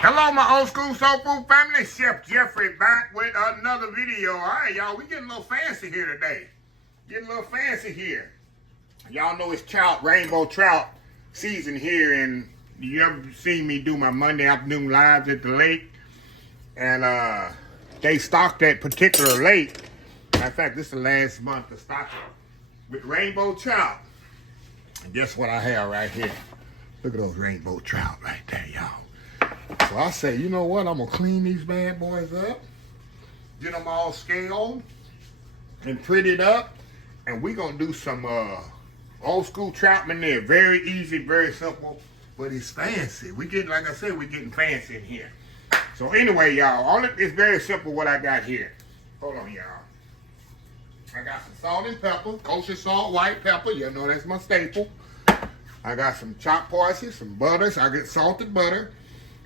Hello, my old school soul food family. Chef Jeffrey back with another video. All right, y'all, we getting a little fancy here today. Getting a little fancy here. Y'all know it's trout, rainbow trout season here, and you ever seen me do my Monday afternoon lives at the lake? And they stocked that particular lake. Matter of fact, this is the last month of stocking with rainbow trout. And guess what I have right here? Look at those rainbow trout right there, y'all. So I say, you know what? I'm gonna clean these bad boys up, get them all scaled and prettied up, and we gonna do some old school trout meuniere. Very easy, very simple, but it's fancy. We getting, like I said, we getting fancy in here. So anyway, y'all, all of it's very simple. What I got here? Hold on, y'all. I got some salt and pepper, kosher salt, white pepper. You know that's my staple. I got some chopped parsley, some butters. I get salted butter.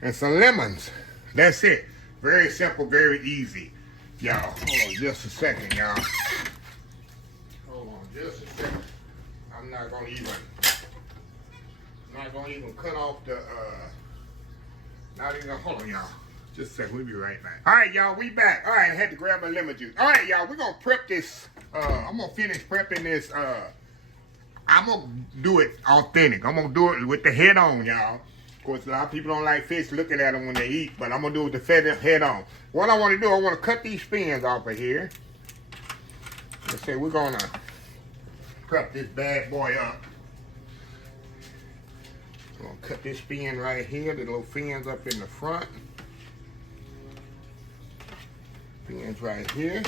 And some lemons. That's it. Very simple, very easy. Y'all, hold on just a second, y'all. Hold on just a second. I'm not gonna even cut off the, hold on, y'all. Just a second, we'll be right back. All right, y'all, we back. All right, I had to grab my lemon juice. All right, y'all, we're gonna prep this. I'm gonna finish prepping this. I'm gonna do it authentic. I'm gonna do it with the head on, y'all. Of course, a lot of people don't like fish looking at them when they eat, but I'm going to do it with the head on. What I want to do, I want to cut these fins off of here. Let's say we're going to prep this bad boy up. I'm going to cut this fin right here, the little fins up in the front. Fins right here.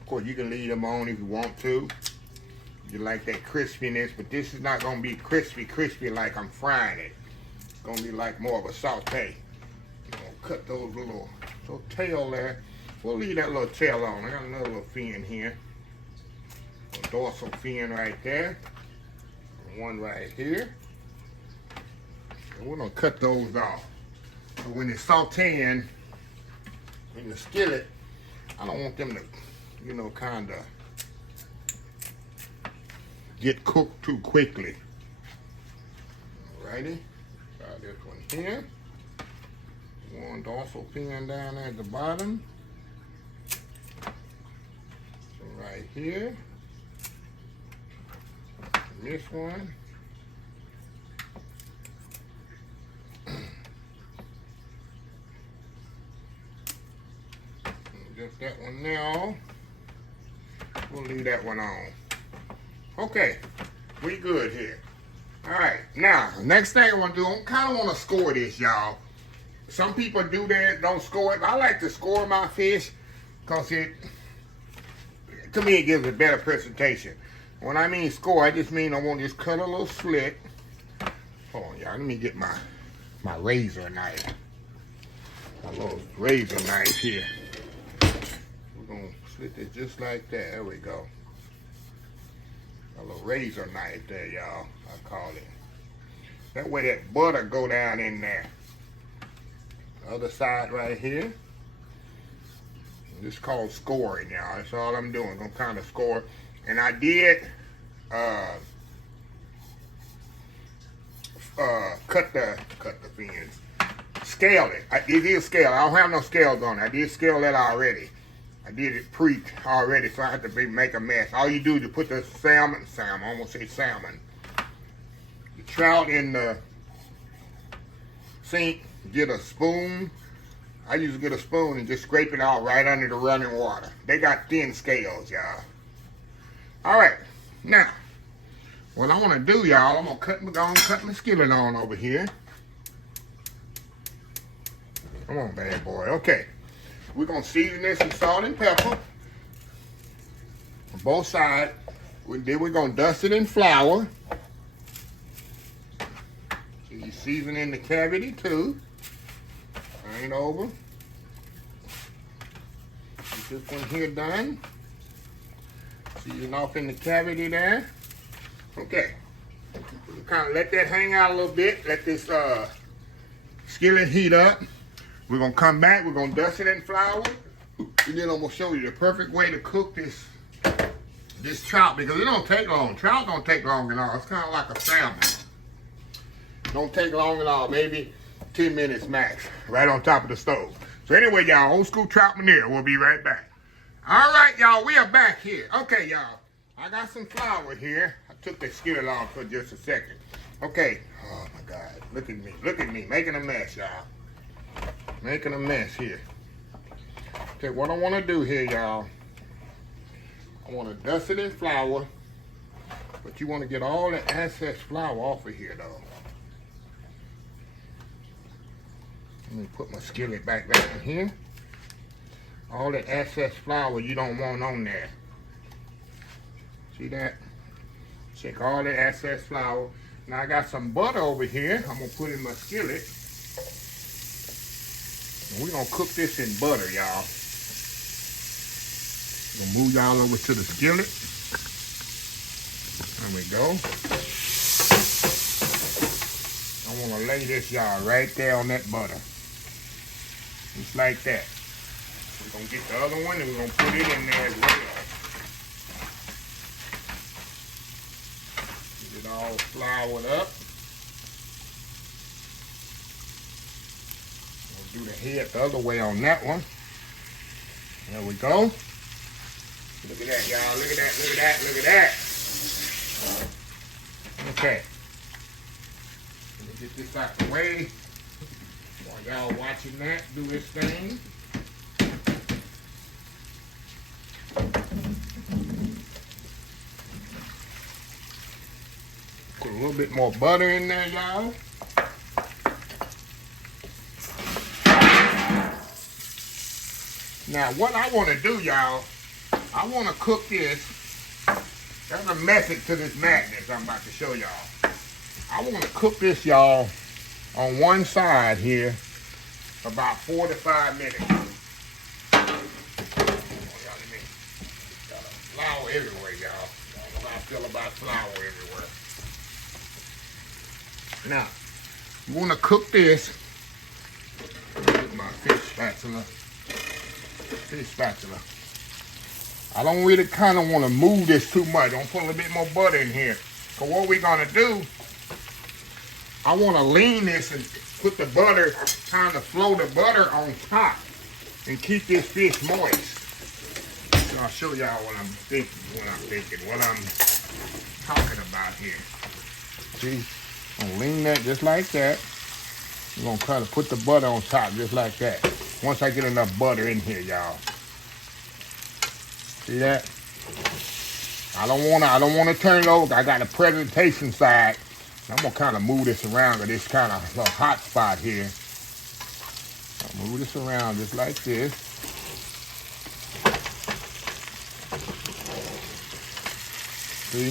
Of course, you can leave them on if you want to. You like that crispiness, but this is not gonna be crispy like I'm frying it. It's gonna be like more of a sauté. I'm gonna cut those little tail there. We'll leave that little tail on. I got another little fin here. A dorsal fin right there. One right here. And we're gonna cut those off. So when it's sautéing in the skillet, I don't want them to, you know, kinda get cooked too quickly. Alrighty, got this one here. One dorsal fin down there at the bottom. Some right here. And this one. And just that one now. We'll leave that one on. Okay, we good here. All right, now, next thing I want to do, I kind of want to score this, y'all. Some people do that, don't score it. I like to score my fish because to me, it gives a better presentation. When I mean score, I just mean I want to just cut a little slit. Hold on, y'all, let me get my razor knife. My little razor knife here. We're going to slit it just like that. There we go. A little razor knife there, y'all, I call it. That way that butter go down in there. Other side right here. This is called scoring, y'all. That's all I'm doing. Gonna kind of score. And I did cut the fins. Scale it. It is scaled. I don't have no scales on it. I did scale that already. I did it pre already, so I had to make a mess. All you do is you put the salmon, I almost say salmon, the trout in the sink, get a spoon. I usually get a spoon and just scrape it out right under the running water. They got thin scales, y'all. All right, now, what I want to do, y'all, I'm going to cut my skillet on over here. Come on, bad boy. Okay. We're going to season this with salt and pepper on both sides. Then we're going to dust it in flour. So you season in the cavity too. Turn it over. Get this one here done. Season off in the cavity there. Okay. Kind of let that hang out a little bit. Let this skillet heat up. We're gonna come back, we're gonna dust it in flour, and then I'm gonna show you the perfect way to cook this trout, because it don't take long. Trout don't take long at all. It's kind of like a salmon. Don't take long at all, maybe 10 minutes max, right on top of the stove. So anyway, y'all, old school trout Meuniere. We'll be right back. All right, y'all, we are back here. Okay, y'all, I got some flour here. I took the skillet off for just a second. Okay, oh my God, look at me, making a mess, y'all. Making a mess here. Okay, what I want to do here, y'all, I want to dust it in flour, but you want to get all the excess flour off of here, though. Let me put my skillet back in here. All the excess flour you don't want on there. See that? Check all the excess flour. Now I got some butter over here. I'm gonna put in my skillet. And we're gonna cook this in butter, y'all. Gonna move y'all over to the skillet. There we go. I wanna lay this, y'all, right there on that butter. Just like that. We're gonna get the other one and we're gonna put it in there as well. Get it all floured up. We'll do the head the other way on that one. There we go. Look at that, y'all. Look at that, look at that, look at that. Okay. Let me get this out the way. While y'all watching that do its thing. Put a little bit more butter in there, y'all. Now, what I want to do, y'all, I want to cook this. There's a method to this madness I'm about to show y'all. I want to cook this, y'all, on one side here about 4 to 5 minutes. Flour everywhere, y'all. I don't know how I feel about flour everywhere. Now, you want to cook this. Get my fish spatula. I don't really kind of want to move this too much. I'm put a little bit more butter in here. Because what we're going to do, I want to lean this and put the butter, kind of flow the butter on top and keep this fish moist. So I'll show y'all what I'm talking about here. See, I'm gonna lean that just like that. I'm gonna try to put the butter on top just like that. Once I get enough butter in here, y'all. See that? I don't wanna turn it over. I got a presentation side. I'm gonna kind of move this around to this kind of little hot spot here. I'll move this around just like this. See?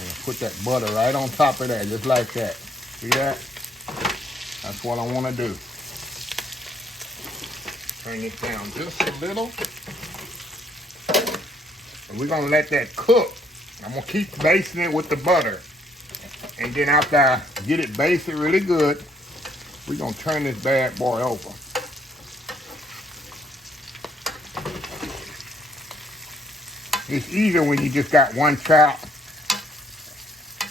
And put that butter right on top of that, just like that. See that? That's what I want to do. Turn it down just a little. And we're going to let that cook. I'm going to keep basting it with the butter. And then after I get it basted really good, we're going to turn this bad boy over. It's easier when you just got one trout,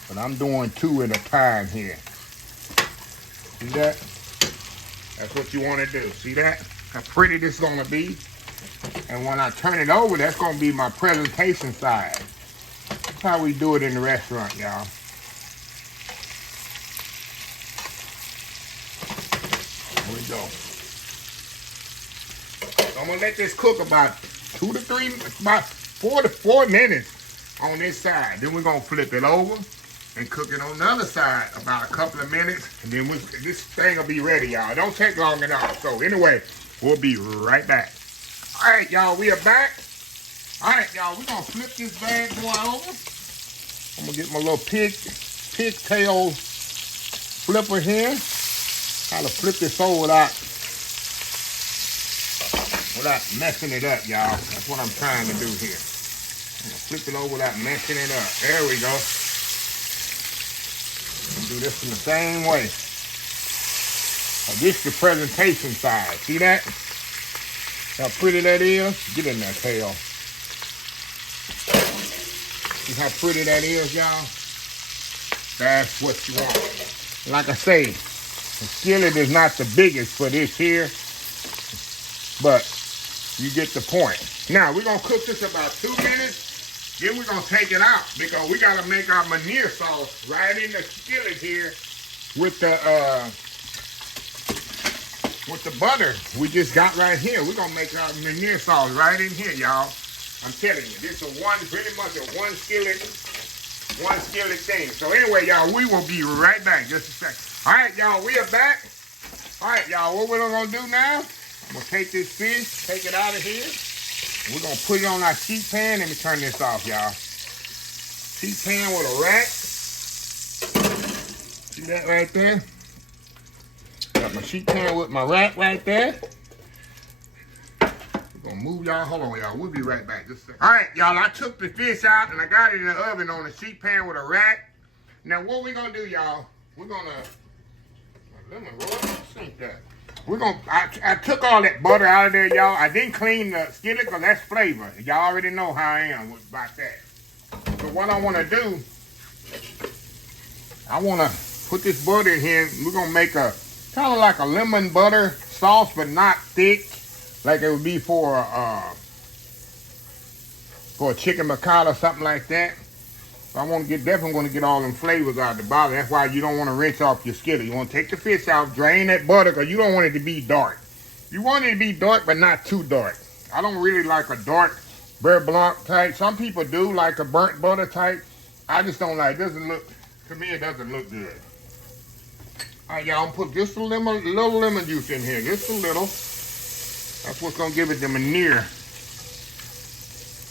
but I'm doing 2 at a time here. See that? That's what you want to do. See that? How pretty this is going to be. And when I turn it over, that's going to be my presentation side. That's how we do it in the restaurant, y'all. Here we go. So I'm going to let this cook about 4 to 4 minutes on this side. Then we're going to flip it over and cook it on the other side about a couple of minutes. And then this thing will be ready, y'all. It don't take long at all. So anyway, we'll be right back. All right, y'all, we are back. All right, y'all, we're going to flip this bad boy over. I'm going to get my little pigtail flipper here. How to flip this over without messing it up, y'all. That's what I'm trying to do here. I'm gonna flip it over without messing it up. There we go. Do this in the same way. Now, this is the presentation side. See that? How pretty that is? Get in that tail. See how pretty that is, y'all? That's what you want. Like I say, the skillet is not the biggest for this here, but you get the point. Now, we're going to cook this about 2 minutes. Then we're going to take it out because we got to make our Meuniere sauce right in the skillet here with the butter we just got right here. We're going to make our Meuniere sauce right in here, y'all. I'm telling you, this is pretty much a one skillet thing. So anyway, y'all, we will be right back just a second. All right, y'all, we are back. All right, y'all, what we're going to do now, I'm going to take this fish, take it out of here. We're going to put it on our sheet pan. Let me turn this off, y'all. Sheet pan with a rack. See that right there? Got my sheet pan with my rack right there. We're going to move y'all. Hold on, y'all. We'll be right back. Just a second. All right, y'all. I took the fish out and I got it in the oven on a sheet pan with a rack. Now, what we're going to do, y'all, we're going to... Lemon roll. Sink that. I took all that butter out of there, y'all. I didn't clean the skillet because that's flavor. Y'all already know how I am about that. So what I want to do, I want to put this butter in here. We're going to make a kind of like a lemon butter sauce, but not thick, like it would be for a chicken piccata or something like that. So I want to definitely going to get all them flavors out of the bottom. That's why you don't want to rinse off your skillet. You want to take the fish out, drain that butter, because you don't want it to be dark. You want it to be dark, but not too dark. I don't really like a dark beurre blanc type. Some people do like a burnt butter type. I just don't like it. It doesn't look, to me, it doesn't look good. All right, y'all, I'm going to put just a little lemon juice in here. Just a little. That's what's going to give it the Meuniere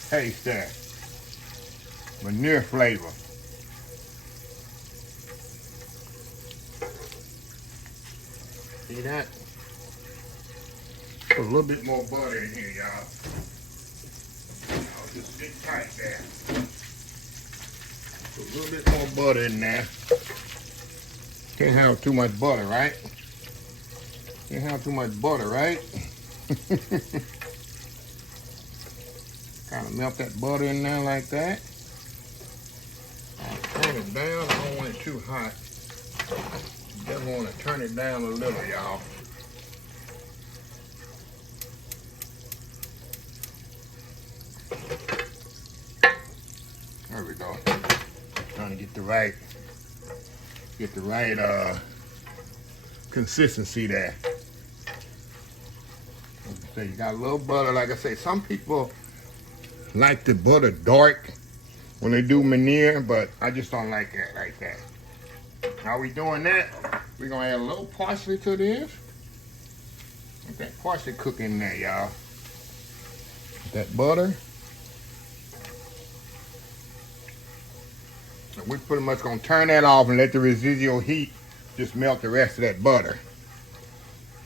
taste there. Meuniere flavor. See that? Put a little bit more butter in here, y'all. Just sit tight there. Put a little bit more butter in there. Can't have too much butter, right? Can't have too much butter, right? Kind of melt that butter in there like that. Turn it down. I don't want it too hot. Just want to turn it down a little, y'all. There we go. Trying to get the right consistency there. So you got a little butter. Like I say, some people like the butter dark when they do Meuniere, but I just don't like it like that. How we doing that? We're gonna add a little parsley to this. Let that parsley cook in there, y'all. That butter. So we're pretty much gonna turn that off and let the residual heat just melt the rest of that butter.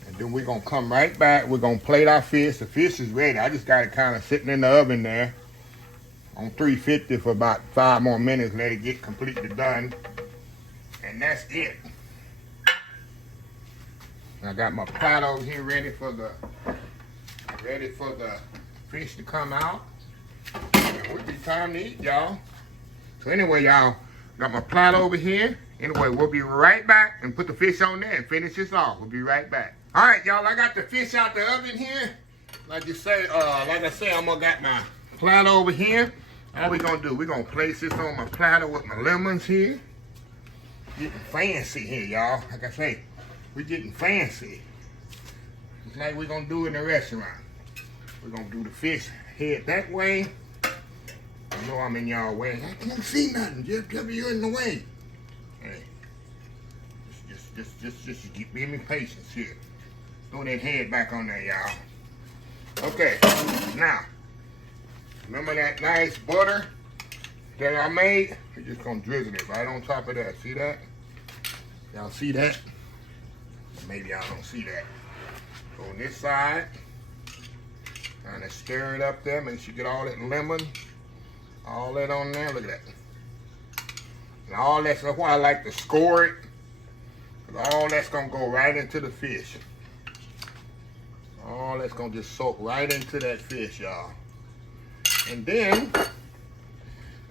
And then we're gonna come right back. We're gonna plate our fish. The fish is ready. I just got it kind of sitting in the oven there on 350 for about 5 more minutes. Let it get completely done. And that's it. I got my pot over here ready for the fish to come out. And it would be time to eat, y'all. So anyway, y'all, got my plate over here. Anyway, we'll be right back and put the fish on there and finish this off. We'll be right back. All right, y'all, I got the fish out the oven here. Like I say, I'm gonna got my platter over here. All we're gonna do, we're gonna place this on my platter with my lemons here. Getting fancy here, y'all. Like I say, we're getting fancy. It's like we're gonna do in the restaurant. We're gonna do the fish head that way. I know I'm in y'all way. I can't see nothing. Just you're in the way. Hey, just give me patience here. Throw that head back on there, y'all. Okay, now, remember that nice butter that I made? We're just gonna drizzle it right on top of that. See that? Y'all see that? Maybe y'all don't see that. Go on this side. Kind of stir it up there. Make sure you get all that lemon. All that on there. Look at that. And all that's why I like to score it. Because all that's going to go right into the fish. All that's going to just soak right into that fish, y'all. And then,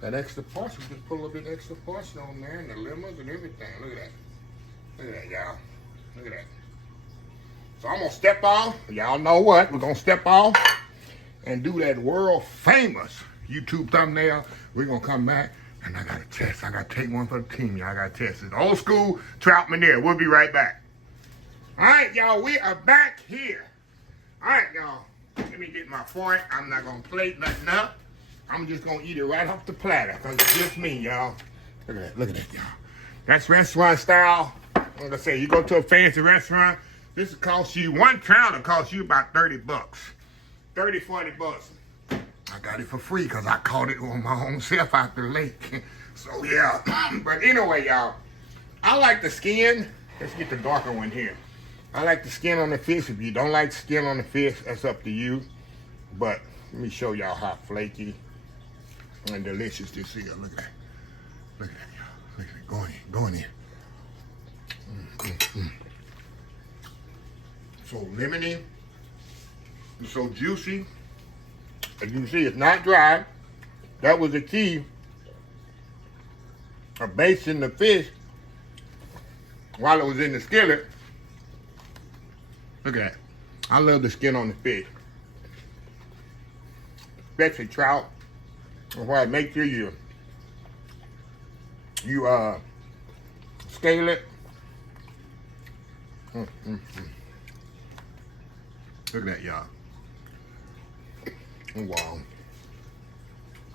that extra parsley, just put a little bit extra parsley on there and the lemons and everything. Look at that. Look at that, y'all. Look at that. So I'm gonna step off. Y'all know what? We're gonna step off and do that world famous YouTube thumbnail. We're gonna come back and I gotta test. I gotta take one for the team, y'all. I gotta test it. Old school trout Meuniere. We'll be right back. All right, y'all. We are back here. All right, y'all. Let me get my fork. I'm not gonna plate nothing up. I'm just gonna eat it right off the platter because it's just me, y'all. Look at that. Look at that, y'all. That's restaurant style. Like I say, you go to a fancy restaurant, this will cost you, one trout will cost you about 30 bucks. 30, 40 bucks. I got it for free because I caught it on my own self out the lake. So yeah. But anyway, y'all, I like the skin. Let's get the darker one here. I like the skin on the fish. If you don't like the skin on the fish, that's up to you. But let me show y'all how flaky and delicious this is. Look at that. Look at that, y'all. Look at it. Going in. So lemony. It's so juicy. As you can see, it's not dry. That was the key of basting the fish while it was in the skillet. Look at that. I love the skin on the fish. Especially trout. That's why make sure you scale it. Look at that, y'all. Oh, wow.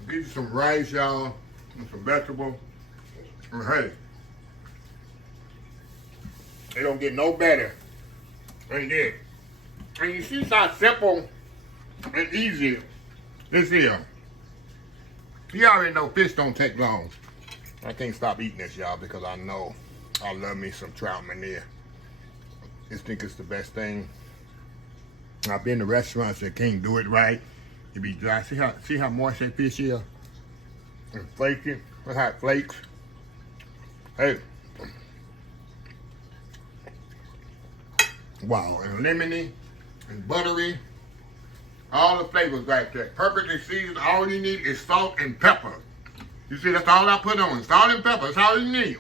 Get you some rice, y'all, and some vegetables. And hey, it don't get no better than this. And you see how simple and easy this is. You already know fish don't take long. I can't stop eating this, y'all, because I know I love me some trout Meuniere. I just think it's the best thing. I've been to restaurants that can't do it right. It be dry. See how moist that fish is? And flaky. Look how it flakes. Hey. Wow, and lemony and buttery. All the flavors right there. Perfectly seasoned. All you need is salt and pepper. You see, that's all I put on. Salt and pepper. That's all you need.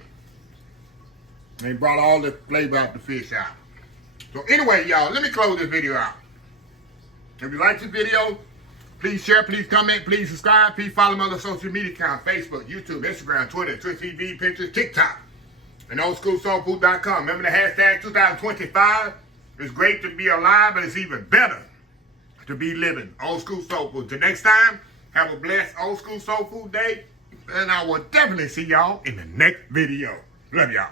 And they brought all the flavor out the fish out. So anyway, y'all, let me close this video out. If you like this video, please share, please comment, please subscribe, please follow my other social media accounts, Facebook, YouTube, Instagram, Twitter, Twitch TV, Pinterest, TikTok, and oldschoolsoulfood.com. Remember the hashtag 2025? It's great to be alive, but it's even better to be living. Old School Soul Food. Till next time, have a blessed Old School Soul Food day, and I will definitely see y'all in the next video. Love y'all.